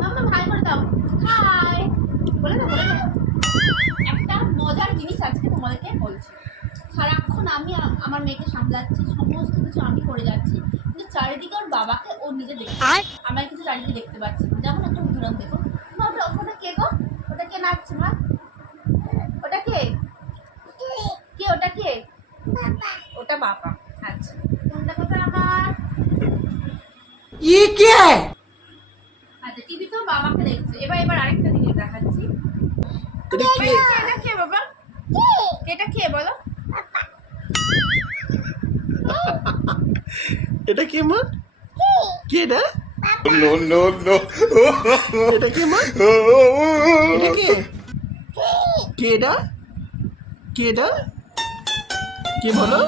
মাম্মা high করে দাও, high বলে দাও, বলে দাও। একটা মজার জিনিস আজকে তোমাদেরকে বলছি। সারাক্ষণ আমি আমার মেয়েকে সামলাচ্ছি, সমস্ত কিছু আমি করে যাচ্ছি, কিন্তু চারিদিকে ওর বাবাকে ও নিজে দেখছে, আমার কিছু চারিদিকে দেখতে পাচ্ছি। যেমন একটা উদাহরণ দেখো, ওটা কে গো? ওটা কে নাচছে মা? ওটা কে? কে ওটা কে? ওটা বাবা। আচ্ছা, কোনটা কোথায় আমার? ये क्या है? আচ্ছা, টিভি তো বাবাকে দেখছে। এবার আরেকটা জিনিস দেখাচ্ছি। এটা কে বাবা? এটা কে বলো? এটা কে মা? কে এটা? No, no, no. এটা কে মা? এটা কে? কে এটা? কে এটা? কে বলো?